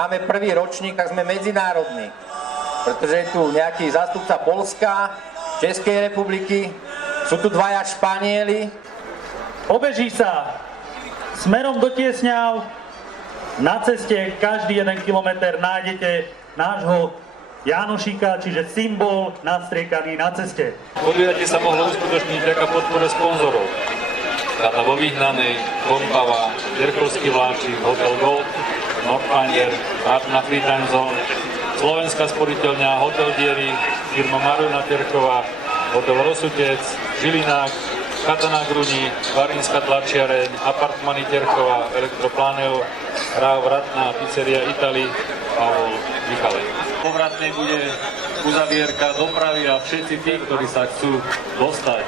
máme prvý ročník, tak sme medzinárodní. Pretože je tu nejaký zástupca Poľska, Českej republiky, sú tu dvaja Španieli. Obeží sa smerom do Tiesňav. Na ceste každý 1 kilometr nájdete nášho Jánošíka, čiže symbol nastriekaný na ceste. Podujatie sa mohlo uskutočniť vďaka podpore sponzorov. Chata vo Vyhnanej, Kompava, Terchovský vláčik, Hotel Gold, Nordfinder, Vážna Free Time Zone, Slovenská sporiteľňa, Hotel Diery, firma Maruna Terchová, Hotel Rosutec, Žilinák, Chata na Gruni, Varínska tlačiareň, Apartmany Terchová, Elektroplaneo, Ráv Vratná, Pizzeria Itali, Pavol Michalek. Povratnej bude uzavierka dopravy a všetci tí, ktorí sa chcú dostať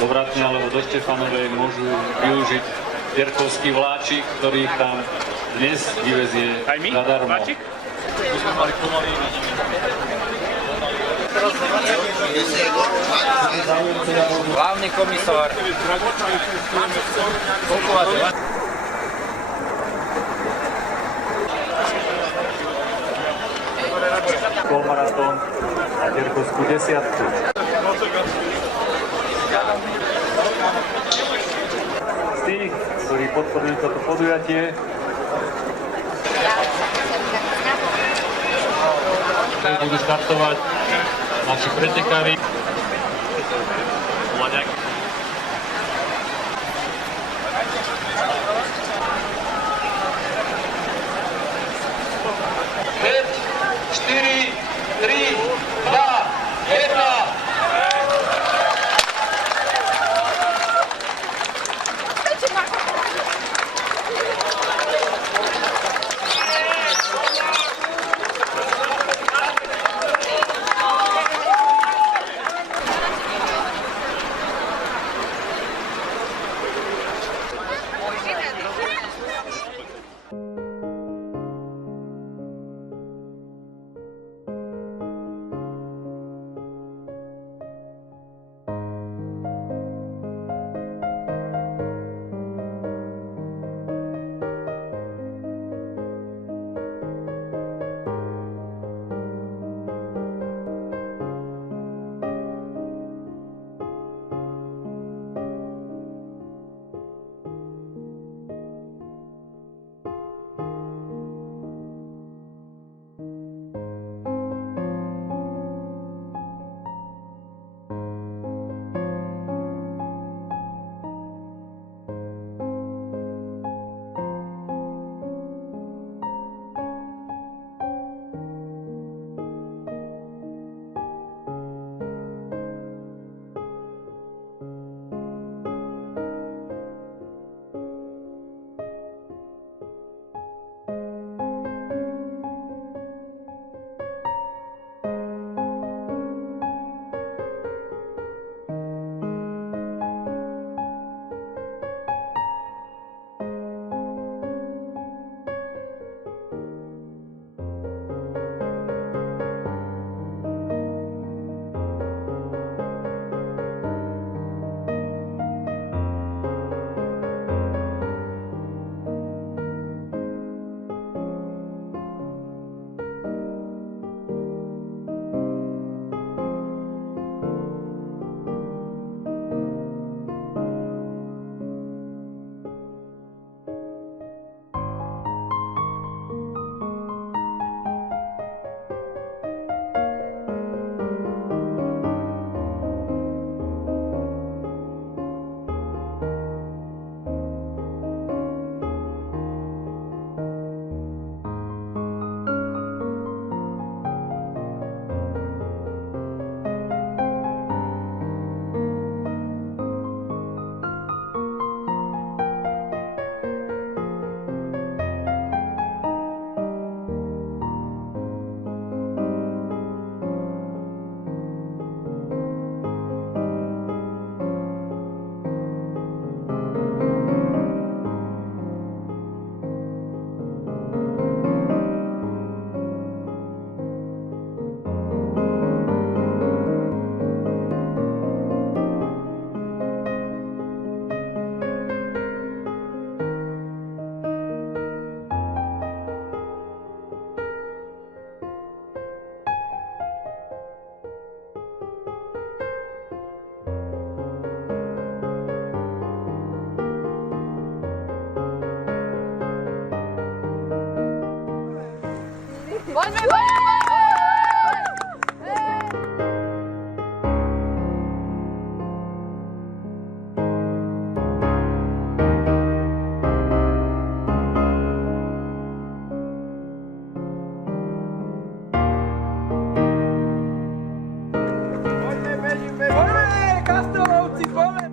do Vratnej alebo do Štefanovej, môžu využiť Terchovský vláčik, ktorý ich tam dnes vyvezie zadarmo. Vláčik? My sme mali pomaly. Hlavný komisár. Polmaratón a Terchovskú desiatku. Z tých, ktorí podporujú toto podujatie, budú štartovať naši pretekári. Poďme, poďme! Poďme, Kastelovci, poďme!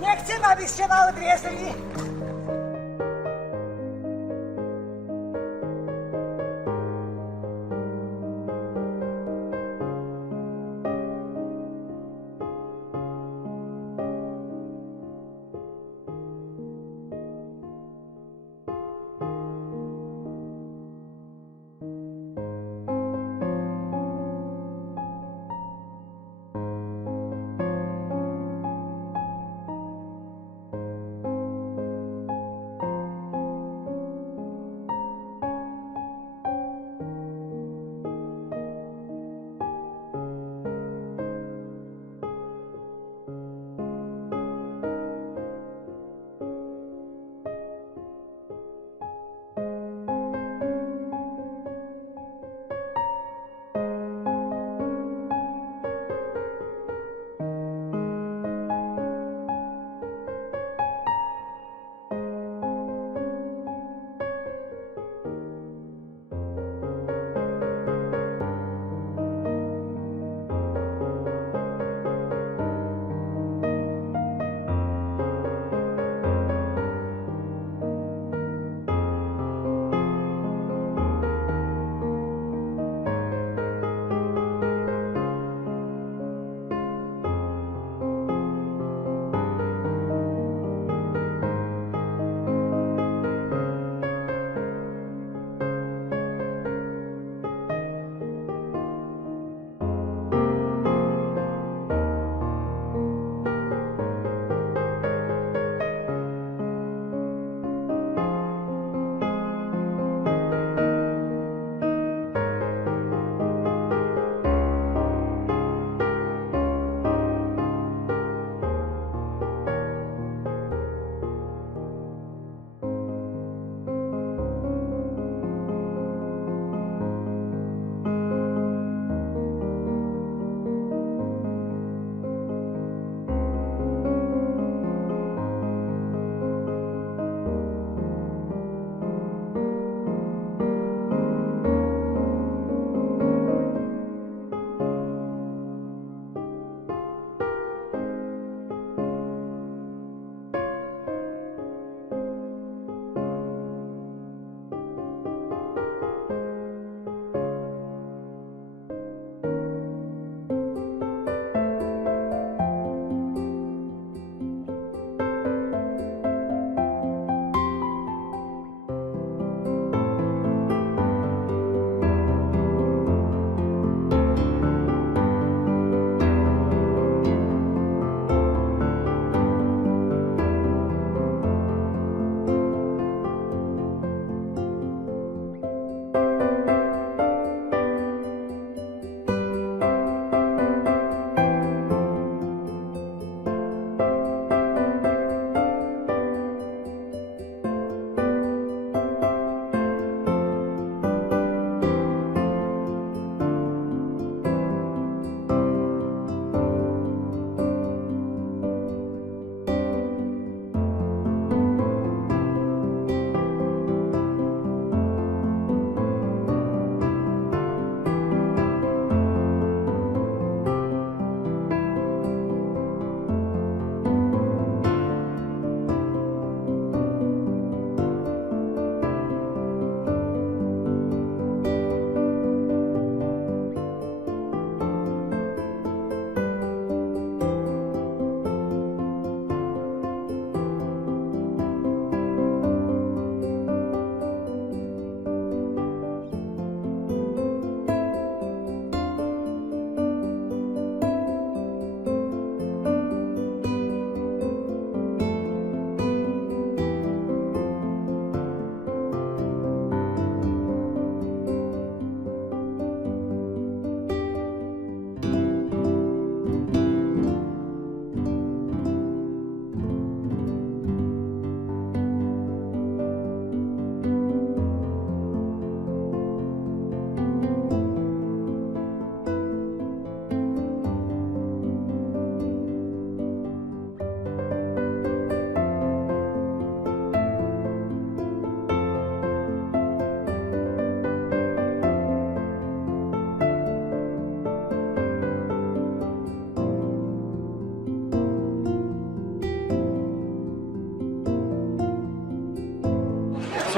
Nechcem, aby ste ma odviezli.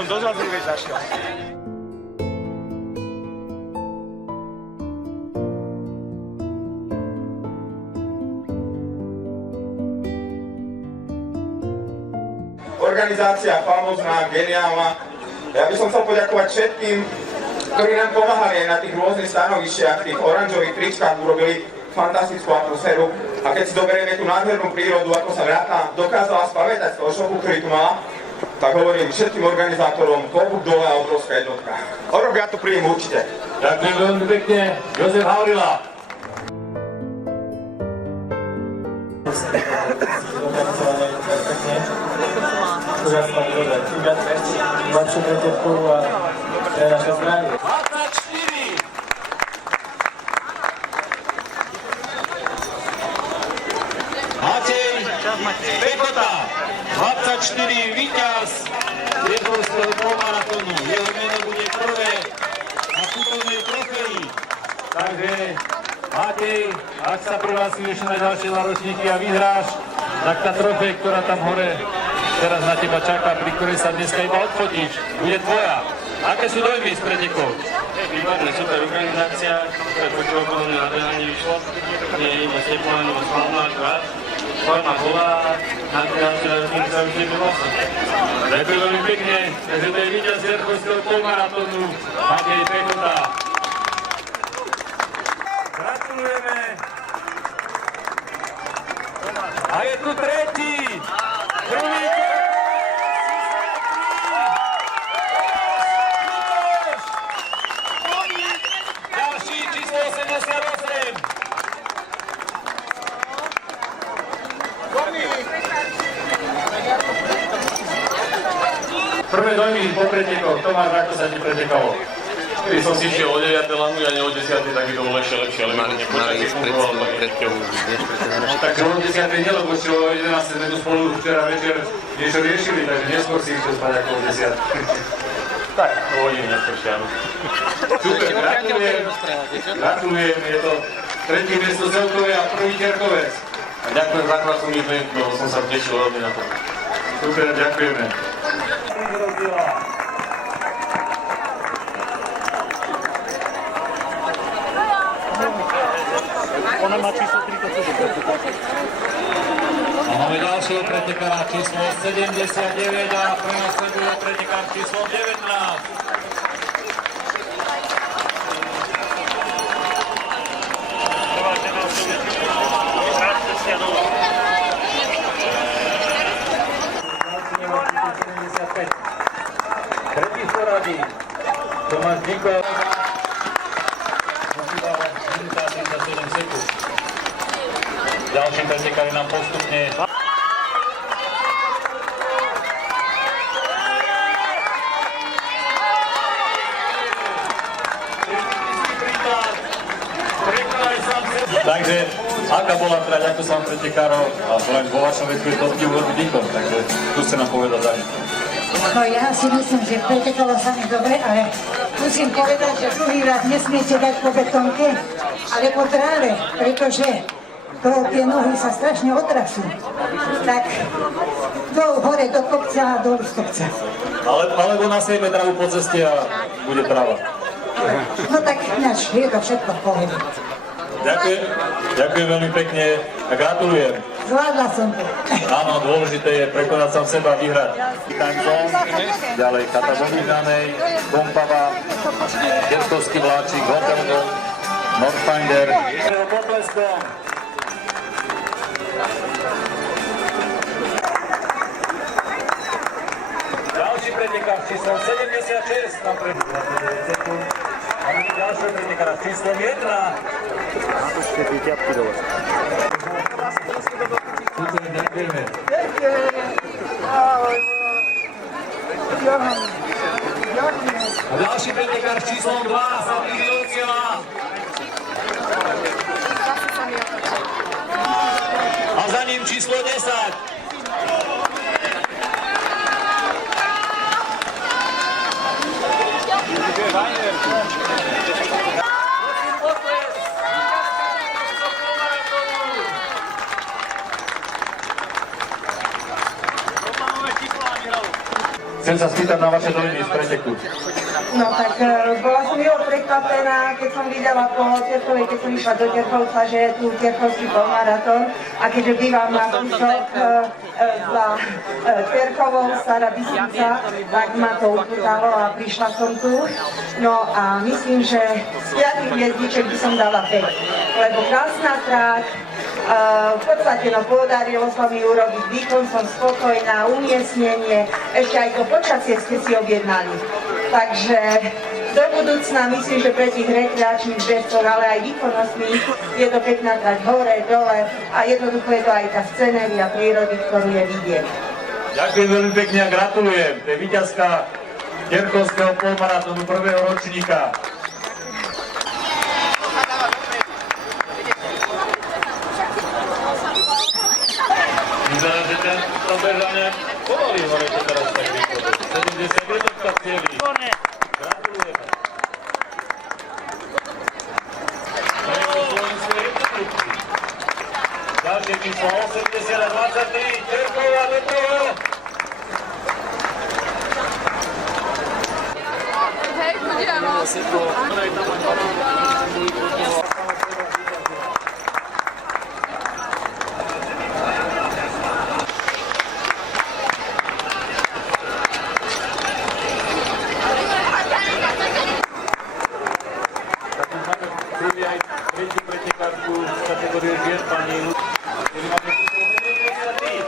som dozadu, vieš, zašiel. Organizácia famózna, geniálna. Ja by som chcel poďakovať všetkým, ktorí nám pomáhali aj na tých rôznych stanovišťach, tých oranžových tričkách, urobili fantastickú atmosféru. A keď si zoberieme tú nádhernú prírodu, ako sa Vrátna dokázala spamätať z toho šoku, ktorý tu mala, tak hovorím všetkým organizátorom, klobúk dole a obrovská jednotka. O rok ja tu príjem určite. Ďakujem veľmi pekne, Jozef Haurila. Lepšiu pretekku a pre naše zdravie. 24. Matej Pekota, 24, víťaz Jezvorského polmaratónu. Jeho meno bude prvé na putovnej trofeji. Takže Matej, ak sa prihlásiš ešte na ďalšie náročníky a vyhráš, tak tá trofej, ktorá tam hore teraz na teba čaká, pri ktorej sa dneska iba odfotíš, bude tvoja. Aké sú dojmy z pretekov? Výborné, super organizácia, ktoré počúva podobne na behanie vyšlo. Nie je iba steplá, nebo svalná, krát. Forma bola, na ďalšie ročníky sa už nebolo. Ďakujem veľmi pekne, takže to je víťaz Jerchovského polmaratónu, Matej Pekota. Gratulujeme. A je tu tretí. Prvý ďalší číslo 88. Prvé dojmy po pretekoch. Tomáš, ako sa ti pretekalo? Keď som si išiel o 9. lanu a nie o 10. tak by to bolo ešte lepšie, ale mali počasie fungovalo tak. Tak o 10. nie, lebo ešte o 11. sme tu spolu včera večer niečo riešili, takže neskôr si išiel spať ako o 10. Tak, o hodinu neskôršie, áno. Super, gratulujem, je to tretie miesto celkové a prvý Terkovec. A ďakujem za krásnu event, lebo som sa tešil veľmi na to. Super, ďakujeme. Ona má číslo 37. A máme ďalšieho pretekára číslo 79 a prenasleduje pretekár číslo 19. Tretí v poradí Tomáš Díko. Minúta 37 sekúnd. Ďalší pretekári nám postupne. Takže, aká bola trať, ako sa vám pretekárov, a len vo vašom veku je to obdivuhodný výkon, takže tu sa nám povedať za niečo. No ja si myslím, že pretekalo sa mi dobre, ale musím povedať, že druhý raz nesmiete dať po betónke, ale po tráve, pretože tie nohy sa strašne otrasú. Tak dolu hore do kopca a dolu z kopca. Alebo nasejme travu po ceste a bude trava. No tak ináč je to všetko v pohode. Ďakujem veľmi pekne a gratulujem. Zvládla som to. Áno, dôležité je prekonať sám seba a vyhrať. Tankom, ďalej Chata Vomínanej, Kompava, Jerchovský vláčik, Hotel Gold, Northfinder. Potleskom. Ďalší pretekár číslom 76 nám pretekár. Máme ďalšieho pretekára číslom 1. Super, ďakujeme. A ďalší pretekár s číslom 2 sa blíži do cieľa. A za ním číslo 10. chcem sa spýtať na vaše dojmy z preteku. No tak bola som milo prekvapená, keď som videla po Terchovej, keď som išla do Terchovca, že je tu Terchovský polmaratón a keďže bývam na kúsok za Terchovou, Stará Bystrica, tak ma to upútalo a prišla som tu. No a myslím, že z 5 hviezdiček by som dala 5, lebo krásna tráť, v podstate podarilo sa mi urobiť výkon, som spokojná, umiestnenie, ešte aj to počasie ste si objednali. Takže do budúcna myslím, že pre tých rekreačných bežcov, ale aj výkonnostných je to pekná trať hore, dole a jednoducho je to aj tá scenéria prírody, ktorú je vidieť. Ďakujem veľmi pekne a gratulujem. To je víťazka Terchovského polmaratónu prvého ročníka. Vyzerá, že to bežanie povolí hore, to teraz tak východom. 71 cieli. Gratulujeme. Ďalšie číslo 80 a 23, Terchová do toho. Hej, Prvý aj tretí pretekárku z kategórie žien pani ktorý máme tu 73.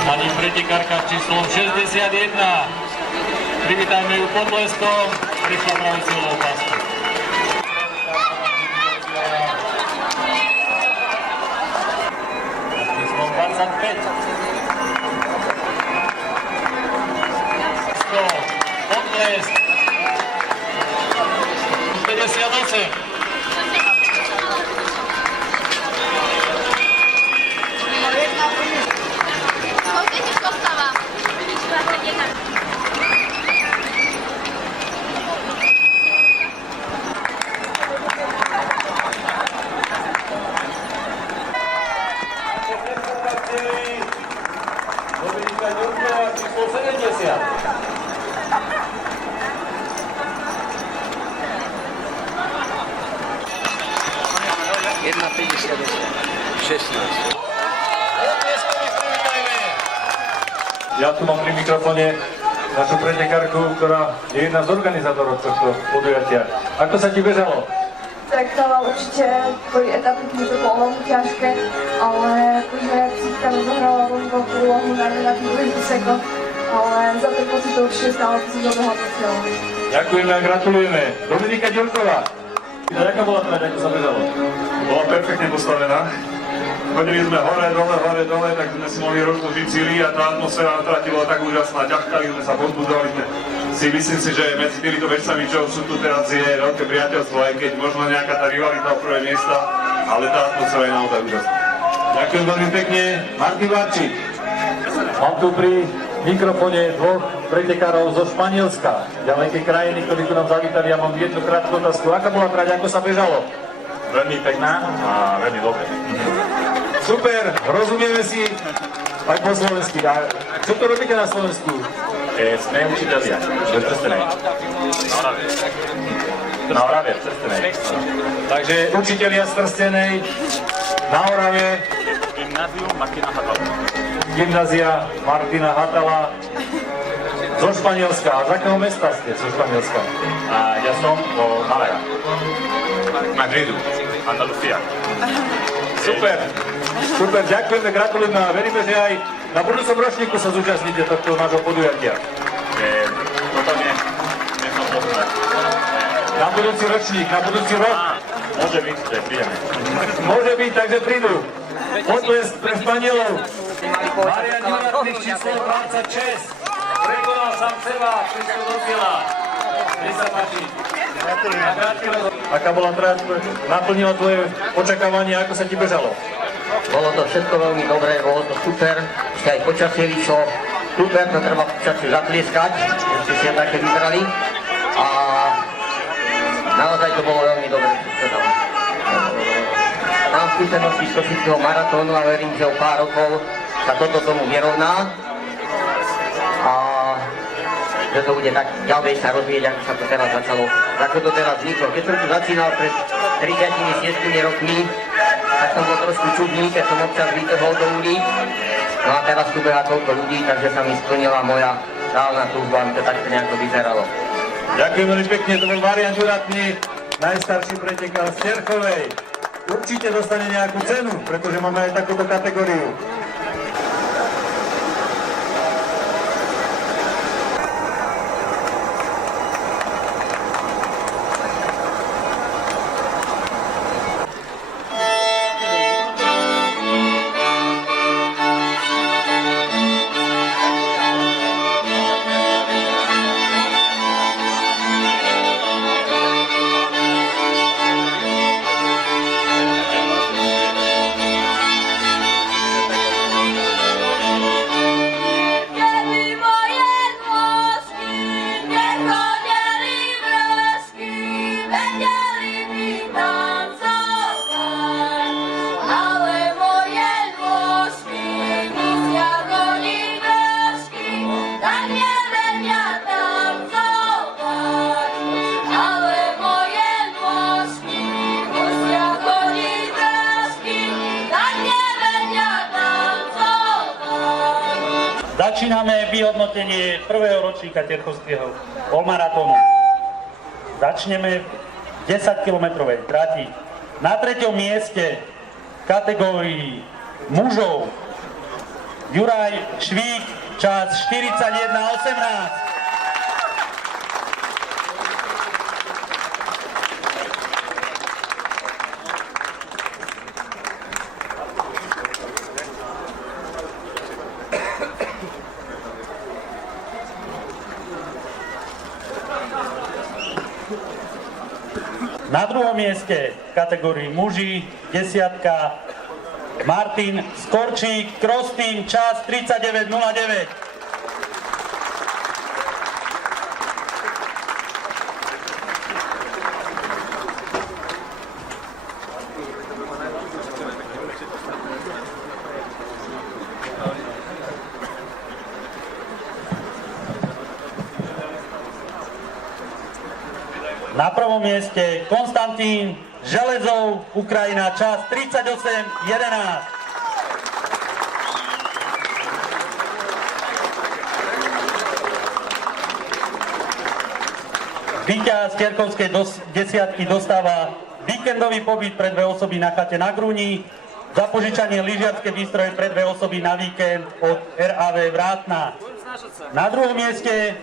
Pani pretekárka číslom 61. Privítajme ju potleskom, prišla práve silnou páskou. Číslom 25. Potlesk. 58. Dominika Ďurková, číslo 70. Ja tu mám pri mikrofóne našu pretekárku, ktorá je jedna z organizátorov tohto podujatia. Ako sa ti bežalo? Tak určite prvý etapy to bolo ťažké, ale akože psychika rozohrala veľkú úlohu na tých úsekoch, ale za to si to určite stále si dobehla do cieľa. Ďakujeme a gratulujeme. Dominika Ďurková. Aká bola trať, ako sa bežalo? Bola perfektne postavená. Chodili sme hore, dole, tak sme si mohli rozložiť síly a tá atmosféra na trati bola tak úžasná. Ďačkali sme sa, pozbudzovali sme si. Myslím si, že medzi týmito bežcami, čo sú tu teraz, je veľké priateľstvo, aj keď možno nejaká tá rivalita o prvé miesta, ale tá atmosféra je naozaj úžasná. Ďakujem veľmi pekne. Martin Varčík. Mám tu pri mikrofóne dvoch pretekárov zo Španielska, ďalekej krajiny, ktorí tu nám zavítali. Ja mám jednu krátku otázku. Aká bola trať, ako sa bežalo? Veľmi pekná a veľmi dobre. Super, rozumieme si aj po slovensky. A čo to robíte na Slovensku? Sme učiteľia, bez Trstenej. Na Orave, v Trstenej. Takže učitelia z Trstenej na Orave. Gymnázia Martina Hatala zo Španielska. A z akého mesta ste zo Španielska? Ja som do Malaga. Madridu, Andalusia. Super, super, ďakujeme, gratulujeme a veríme, že aj na budúcom ročníku sa zúčastníte tohto nášho podujatia. Toto nie som poznať. Na budúci ročník, na budúci rok. Môže byť, že prídeme. Môže byť, takže prídu. Potlesk pre Španielov. Marian Juratnik, číslo 26. prekonal sám seba, všetko do cieľa. Nech sa páči. Aká bola trať, naplnila tvoje očakávania, ako sa ti bežalo? Bolo to všetko veľmi dobré, bolo to super, ešte aj počasie vyšlo, super, to treba počasie zatlieskať, že ste si také vybrali a naozaj to bolo veľmi dobré. Mám skúsenosti z košického maratónu a verím, že o pár rokov sa toto tomu vyrovná a že to bude tak ďalej sa rozvíjať, ako sa to teraz začalo, ako to teraz vzniklo. Keď som tu začínal pred 36 rokmi, tak som bol trošku čudný, keď som občas vytrhol do ľudí. No a teraz tu beha toľko ľudí, takže sa mi splnila moja dávna túžba, to takto nejako vyzeralo. Ďakujem veľmi pekne, to bol Marián Žuratný, najstarší pretekár z Čerchovej. Určite dostane nejakú cenu, pretože máme aj takúto kategóriu. Začíname vyhodnotenie prvého ročníka Terchovského polmaratónu. Začneme v 10-kilometrovej trati. Na 3. mieste v kategórii mužov Juraj Švík, čas 41:18. Na 2. mieste v kategórii muži, 10. Martin Skorčík, Cross Team, čas 39:09. Na 1. mieste Konstantín Železov, Ukrajina, čas 38:11. Víťaz Terchovskej desiatky dostáva víkendový pobyt pre 2 osoby na chate na Grúni, za požičanie lyžiarske výstroje pre 2 osoby na víkend od RAV Vrátna. Na 2. mieste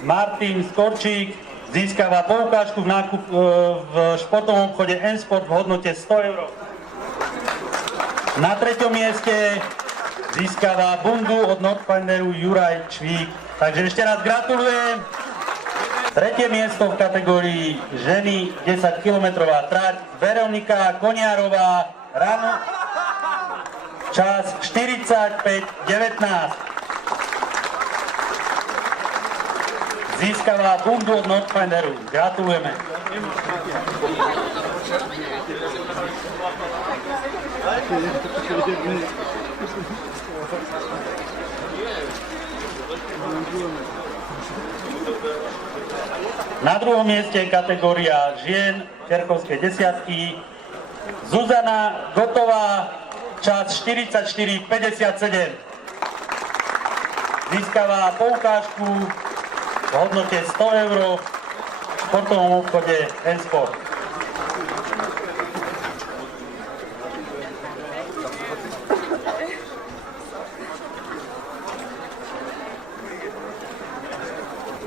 Martin Skorčík získava poukážku v športovom obchode N-Sport v hodnote 100 €. Na 3. mieste získava bundu od Nordfinderu Juraj Švík. Takže ešte raz gratulujem. 3. miesto v kategórii ženy 10-kilometrová trať Veronika Koniarová, ráno, čas 45:19. Získava bundu od Nordfinderu. Gratulujeme. Na 2. mieste kategória žien Terchovskej desiatky Zuzana Gotová, čas 44:57. Získava poukážku v hodnote 100 € v športovom obchode N-Sport.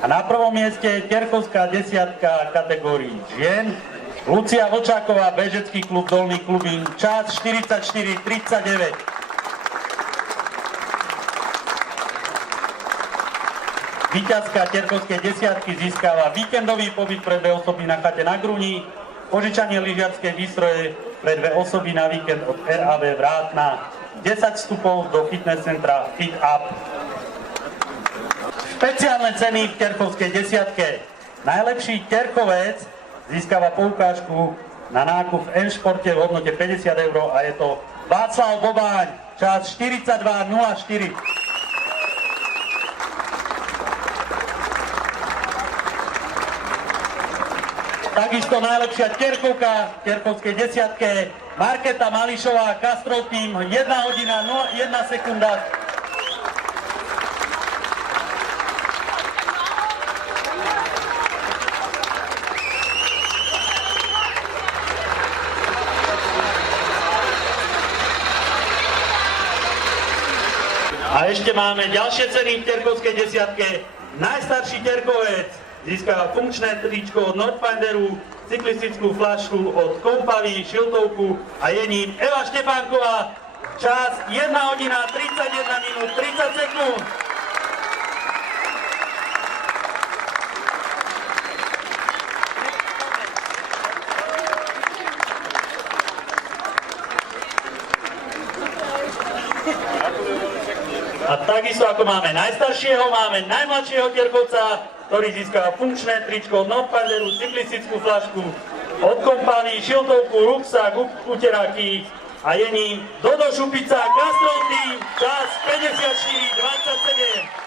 A na 1. mieste Terchovská desiatka kategórií žien Lucia Vlčáková, Bežecký klub Dolný Klubín, čas 44:39. víťazka Terkovskej desiatky získava víkendový pobyt pre 2 osoby na chate na Gruni, požičanie lyžiarskej výstroje pre 2 osoby na víkend od RAV Vrátna, 10 vstupov do fitness centra Fit Up. Špeciálne ceny v Terkovskej desiatke. Najlepší Terkovec získava poukážku na nákup v M-športe v hodnote 50 € a je to Václav Bobáň, čas 42.04. Takisto najlepšia Terkovka v Terkovskej desiatke Markéta Mališová, Castrol Team, 1 hodina 01 sekunda. A ešte máme ďalšie ceny v Terkovskej desiatke. Najstarší Terkovec získava funkčné tričko od Nordfinderu, cyklistickú fľašku od Kompavy, šiltovku a je ním Eva Štefánková. Čas 1 hodina 31 minút 30 sekúnd. A takisto ako máme najstaršieho, máme najmladšieho Terkovca, ktorý získava funkčné tričko od Nordfinderu, cyklistickú fľašku od Kompany, šiltovku, ruksak, uteráky a je ním Dodo Šupica, Castrol Team, čas 54.27.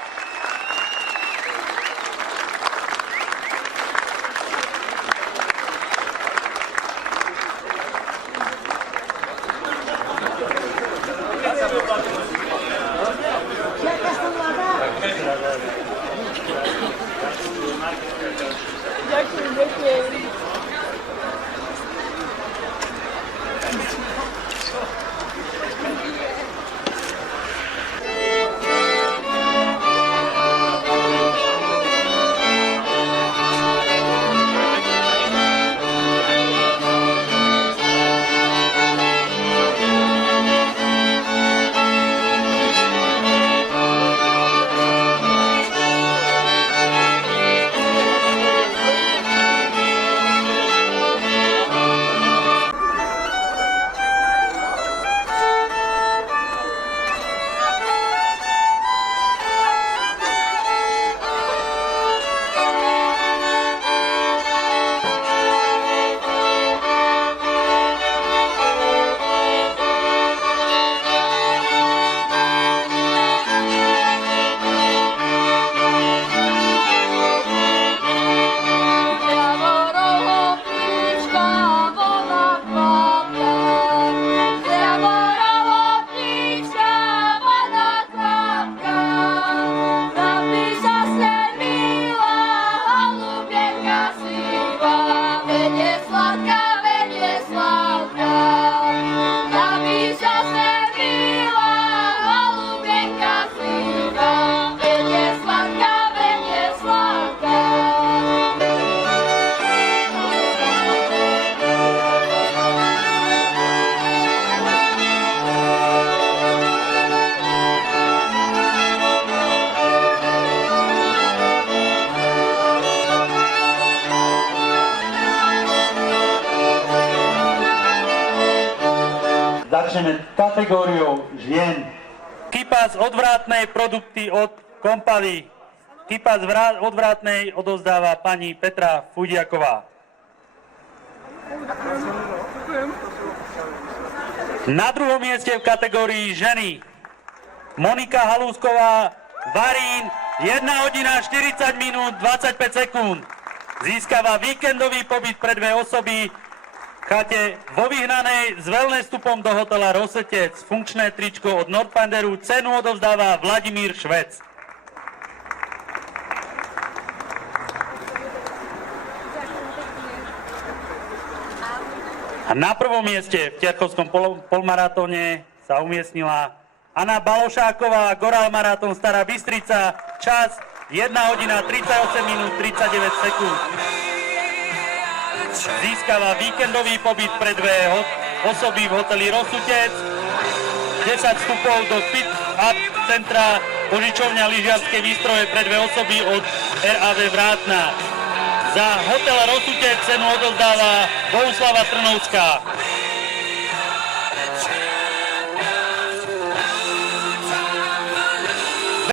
Začneme kategóriou žien. Kypa z odvrátnej produkty od Kompavy. Kypa z odvrátnej odovzdáva pani Petra Fudiaková. Na druhom mieste v kategórii ženy Monika Halúsková, Varín, 1 hodina 40 minút 25 sekúnd. Získava víkendový pobyt pre 2 osoby v chate vo Vyhnanej s wellness-stupom do hotela Rosetec. Funkčné tričko od Nordfinderu, cenu odovzdáva Vladimír Švec. A na prvom mieste v Terkovskom polmaratóne sa umiestnila Anna Balošáková, Goral Maratón Stará Bystrica, čas 1 hodina 38 minút 39 sekúnd. Získava víkendový pobyt pre 2 osoby v hoteli Rosutec, 10 vstupov do Fit Up centra požičovňa lyžiarske výstroje pre 2 osoby od RAV Vrátna. Za hotel Rosutec cenu odovzdáva Bohuslava Trnovská.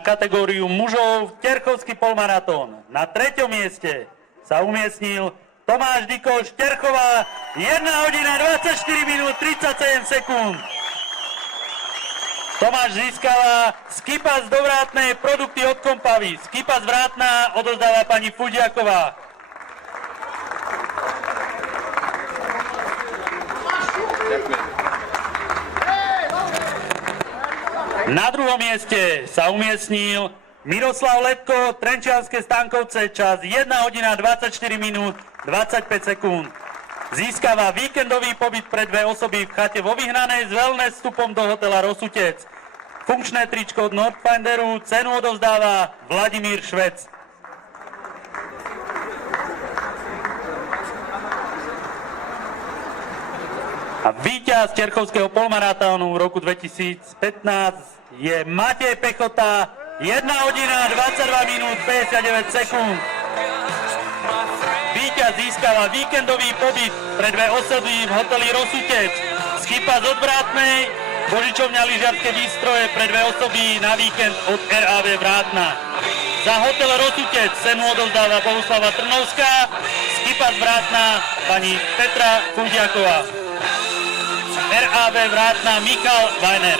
Kategóriu mužov Terchovský polmaratón. Na 3. mieste sa umiestnil Tomáš Dikoš Terchová, 1 hodina 24 minút 37 sekúnd. Tomáš získava skipas do Vrátnej, produkty od Kompavy. Skipas Vrátna odozdáva pani Fudiaková. Na 2. mieste sa umiestnil Miroslav Letko, Trenčianske Stankovce, čas 1 hodina 24 minút 25 sekúnd. Získava víkendový pobyt pre 2 osoby v chate vo Vyhnanej s wellness vstupom do hotela Rosutec. Funkčné tričko od Nordfinderu, cenu odovzdáva Vladimír Švec. A víťaz Terchovského polmaratónu v roku 2015 je Matej Pechota, 1 hodina 22 minút 59 sekúnd. Víťaz získava víkendový pobyt pre 2 osoby v hoteli Rosutec. Skipas od Vrátnej, požičovňa lyžiarske výstroje pre 2 osoby na víkend od RAV Vrátna. Za hotel Rosutec cenu odovzdáva Bohuslava Trnovská, skipas Vrátna pani Petra Fudiaková. RAV Vrátna Michal Weiner.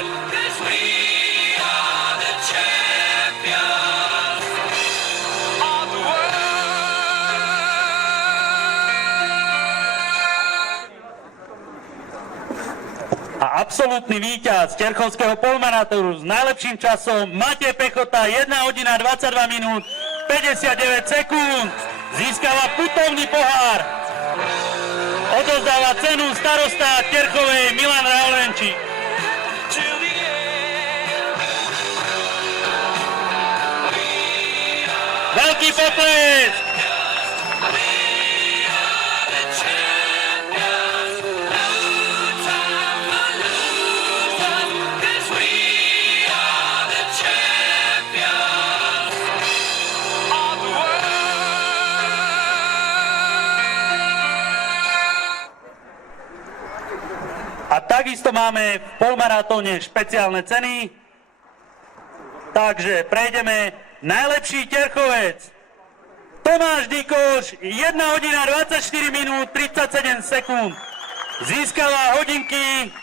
A absolútny víťaz Terchovského polmaratónu s najlepším časom Matej Pechota, 1 hodina 22 minút 59 sekúnd. Získava putovný pohár. Odozdáva cenu starosta Terchovej Milan Raulenčík. Veľký potlesk. A takisto máme v polmaratóne špeciálne ceny. Takže prejdeme. Najlepší Terchovec Tomáš Dikoš, 1 hodina 24 minút 37 sekúnd. Získava hodinky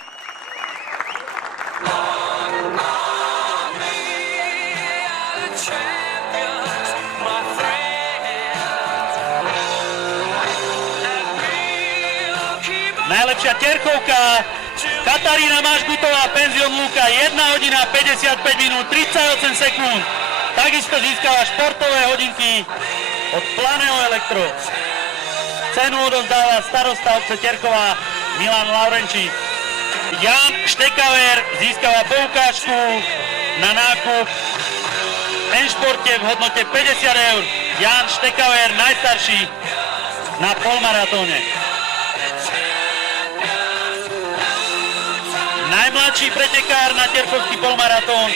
najlepšia Terchovka Katarína Mažgutová, penzión Lúka, 1 hodina 55 minút 38 sekúnd. Takisto získala športové hodinky od Planeo Elektro. Cenu odovzdáva starosta obce Terchová Milan Laurenčík. Jan Štekaver získava poukážku na nákup N-športe v hodnote 50 eur. Jan Štekaver, najstarší na polmaratóne. Najmladší pretekár na Terchovský polmaratón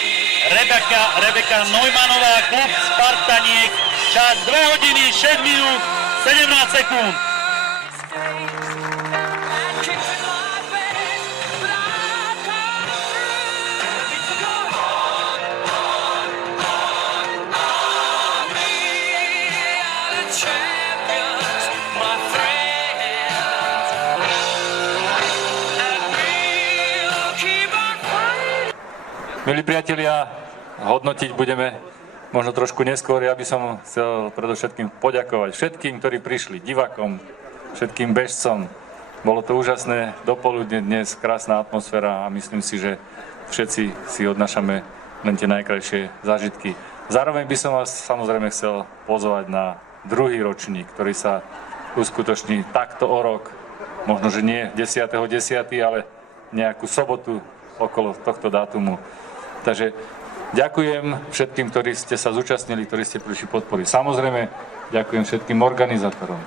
Rebeka Neumannová, klub Spartaniek, čas 2 hodiny 6 minút 17 sekúnd. Milí priatelia, hodnotiť budeme možno trošku neskôr. Ja by som chcel predovšetkým poďakovať všetkým, ktorí prišli, divákom, všetkým bežcom. Bolo to úžasné dopoludne dnes, krásna atmosféra a myslím si, že všetci si odnášame len tie najkrajšie zážitky. Zároveň by som vás samozrejme chcel pozvať na druhý ročník, ktorý sa uskutoční takto o rok. Možno, že nie 10.10., ale nejakú sobotu okolo tohto dátumu. Takže ďakujem všetkým, ktorí ste sa zúčastnili, ktorí ste prišli podporiť. Samozrejme, ďakujem všetkým organizátorom,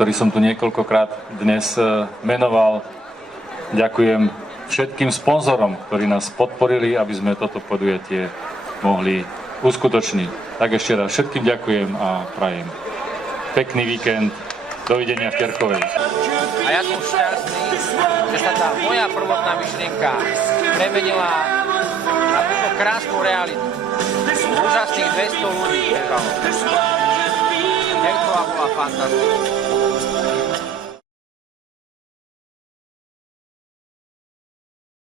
ktorých som tu niekoľkokrát dnes menoval. Ďakujem všetkým sponzorom, ktorí nás podporili, aby sme toto podujatie mohli uskutočniť. Tak ešte raz všetkým ďakujem a prajem pekný víkend. Dovidenia v Terkovej. A ja som šťastný, že sa tá moja prvotná myšlienka premenila na túto krásnu realitu. Úžasných 200 ľudí behalo. Terková bola fantastická.